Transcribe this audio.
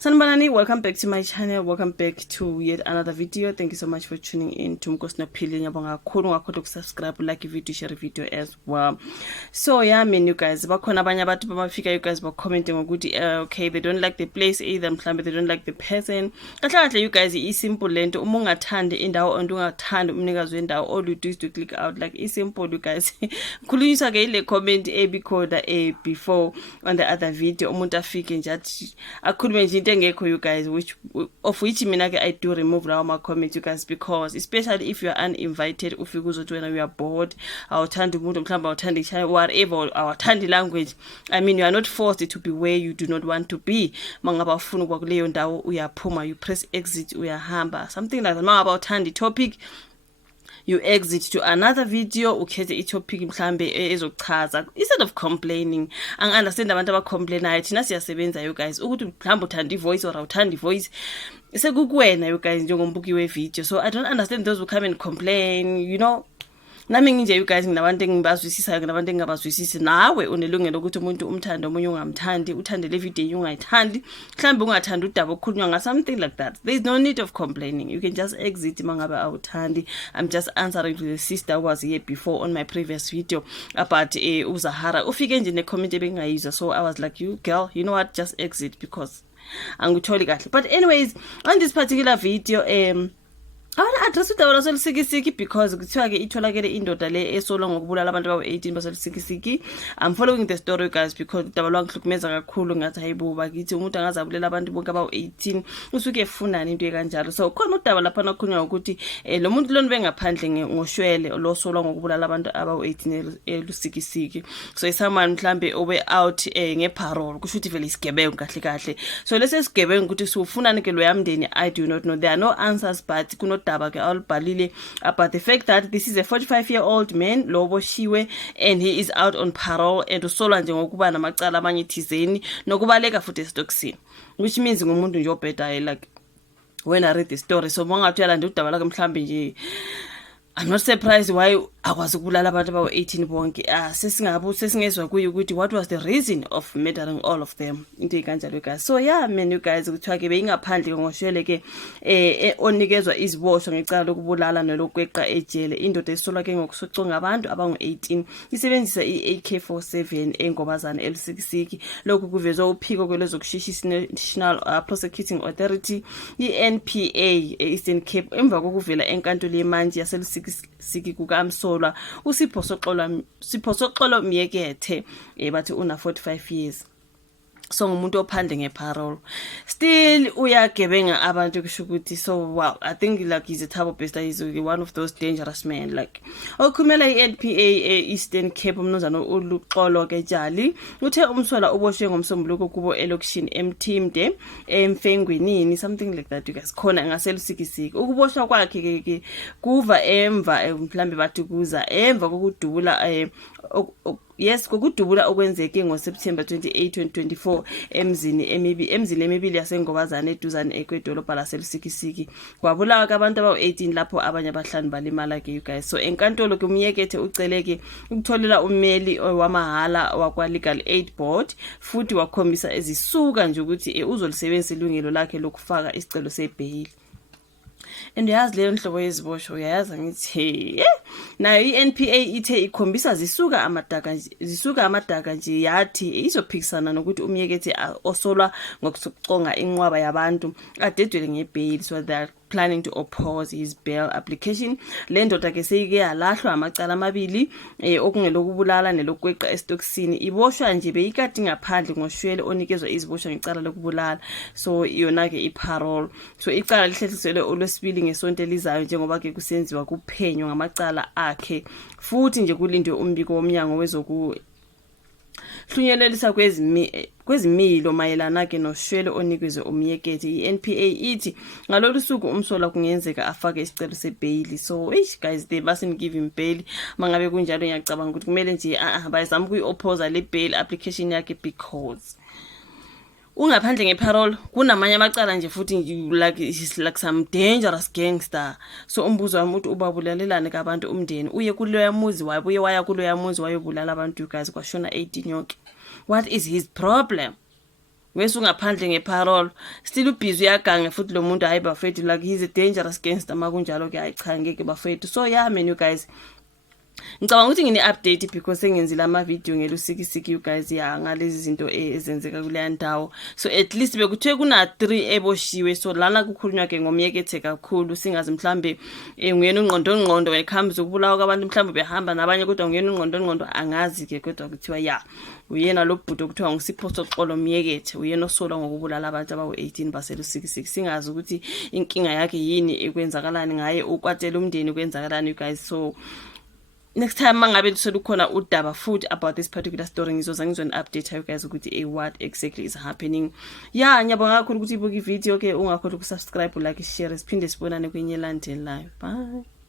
Sanibonani, welcome back to my channel. Welcome back to yet another video. Thank you so much for tuning in to Mkosinophile. Ngiyabonga kakhulu ngakho subscribe, like video, share video as well. So yeah, you guys, bakhona abanye abantu bamafika you guys ba commenting ukuthi okay, they don't like the place either, mhlambe they don't like the person. Kahle you guys, i simple lento. Uma ungathandi indawo and ungathandi umnikazi wendawo, all you do is to click out, like it's simple you guys. Khulunyiswa ke ile comment ebikhoda before on the other video umuntu afike nje athi akhulume nje into engekho you guys, which mina ke I do remove lawo ma comments you guys, because especially if you are uninvited, ufike uzothi wena you are bored, awuthandi umuntu mhlawumbe awuthandi ichannel, whatever, awuthandi language, I mean you are not forced to be where you do not want to be. Mangaba ufuna ukuba kuleyo ndawo uyaphuma, you press exit, uyahamba, something like that. Mangaba uthandi topic, you exit to another video, ukhethe i-topic mhlambe ezochaza, instead of complaining. Ang understand abantu abacomplainayo, thina siyasebenza you guys, ukuthi mhlambe uthanda ivoice or awuthandi ivoice sekukuwena you guys njengombuki we-video. So I don't understand those who come and complain, you know. Nami nginje you guys nginabantu engibazwisisayo, nginabantu engingabazwisisi. Nawe unelungelo ukuthi umuntu umthanda omunye ungamthandi, uthande le video ungayithandi, mhlambe ungathanda udaba okhulunywa nga, something like that. There is no need of complaining. You can just exit mangabe awuthandi. I'm just answering to the sister who was here before on my previous video about uZahara. Ufike nje ne comment ebengayizwa, so I was like, you girl, you know what, just exit because angitholi kahle. But anyways, on this particular video I want to address udaba lwaseLusikisiki because kuthiwa ke itholakele indoda le esolwa ngokubulala abantu abawu-18 baseLusikisiki. I'm following the story guys because udaba lwangihlukumeza kakhulu, ngathi hayibo bakithi umuntu angazabulela abantu bonke abawu-18 usuke efunani into ekanjalo. So khona udaba lapha nakhulunywa ukuthi lo muntu lona bengaphandle ngoshwele losolwa ngokubulala abantu abawu-18 eLusikisiki. So isamani mhlambe obe out ngeParole, kusho ukuthi vele isigebengu kahle kahle. So lesi sigebengu ukuthi sifunani ke lo yamndeni, I do not know. There are no answers, but kunodaba ke albalile about the fact that this is a 45-year-old man, Useboshiwe, and he is out on parole and usolwa nje ngokuba namacala amanye thizeni nokubaleka futhi estoksini, which means ngumuntu nje obhedayo like when I read the story. So mongathi uyalanda udaba lakhe mhlambe nje, I'm not surprised why akwazi ukubulala abantu abawu-18 bonke. Sesingezwa kuye ukuthi what was the reason of murdering all of them, into ekanjalo guys. So yeah man you guys, kuthiwa ke beyingaphandle ngoshwele ke onikezwa iziboshwa ngecala lokubulala nelokweqa ejele. Indoda esolwa ke ngokusoconga abantu abangu-18 isebenzisa i-AK-47 engobazana eLusikisiki. Lokhu kuvezwe uphiko kwezokusheshisa National Prosecuting Authority, i-NPA eEastern Cape, emva kokuvela enkantolo yemanje yaseLusikisiki kukamsolwa Useboshiwe myekethe bathi una 45 years. So ngumuntu ophandle ngeParole, still uyagebenga abantu kusho ukuthi. So wow, I think like he's a type of person, he's one of those dangerous men. Like okhumela i-NPA Eastern Cape umnumzana uLuxolo ke Jali uthe umsolwa uboshwe ngomsombuluko kubo elokishini eMthimde eMfengwenini, something like that you guys, khona ngaseLusikisiki. Ukuboshwa kwakhe ke kuva emva mhlambe bathi kuza emva kokudubula yes kokudubula okwenzeke ngoSeptember 28, 2024 emzini emibili yasengobazana eduzane ekwedolobha laseLusikisiki. Kwabulawa abantu abawu-18 lapho abanye abahlanu balimala ke you guys. So enkantolo ke umyekethe uceleke ukutholela umeli wamahala wakwa Legal Aid Board, futhi wakhombisa ezisuka nje ukuthi uzolisebenzisa ilungelo lakhe lokufaka isicelo sebhail. And yazi leyo nhlobo yeziboshwa uyayazi ngithi nayo i-NPA ithe ikhombisa zisuka amadaka nje, yathi izophikisana nokuthi umyekethe osolwa ngokusoconga inqwaba yabantu adedwele ngebhail. So they are planning to oppose his bail application. Le ndoda ke seyike yalahlwa amacala amabili okungelokubulala nelokweqa estoksini. Iboshwa nje beyikati ngaphandle ngoshwele onikezwa iziboshwa ngecala lokubulala. So yona ke iParole. So icala lihlehliselwe olwesibili ngesonto elizayo njengoba ke kusenziwa kuphenywa ngamacala akhe, futhi nje kulindwe umbiko womnyango wezoku hlunyelelisa kwezimilo mayelana ke noshwele onikezwe umyekethe. I-NPA ithi ngalolu suku umsolwa kungenzeka afake isicelo sebhail. So guys, they mustn't give him bail. Mangabe kunjalo ngiyacabanga ukuthi kumele nje bayizama ukuyi-oppose le bail application yakhe, because ungaphandle ngeParole kunamanye amacala nje futhi he's like some dangerous gangster. So umbuzo wami uthi ubabulalelane kabantu umndeni, uye kuloya muzi wayo, uye waya kuloya muzi wayobulala abantu you guys, kwashona 18 yonke. What is his problem? wese ungaphandle ngeParole still ubhizi uyagange futhi lo muntu hayi bafethu like he's a dangerous gangster makunjalo ke hayi cha ngeke bafethu. So yeah man you guys, ngicabanga ukuthi ngine-update because sengenzile ama-video ngeLusikisiki you guys ya ngalezi zinto ezenzeka kuleya ndawo. So at least bekuthiwe kuna-3 eboshiwe, so lana kukhulunywa ke ngomyekethe kakhulu singazi mhlambe nguyena ungqondo when it comes ukubulawa kwabantu mhlambe behamba nabanye kodwa nguyena ungqondo angazi ke kodwa kuthiwa ya uyena lo bhudo kuthiwa ngusipho soxolo myekethe uyena osolwa ngokubulala abantu abawu-18 baseLusikisiki. Singazi ukuthi inkinga yakhe yini ekwenzakalani ngaye ukwatela umndeni kwenzakalani you guys. So next time mangabe solukhona udaba futhi about this particular story ngizoza ngizoni-update you guys ukuthi what exactly is happening. Yeah, ngiyabonga kakhulu ukuthi ibuka ivideo ke ungakhohlwa ukusubscribe, like, share, siphinde sibonane kwenye elandelayo. Bye.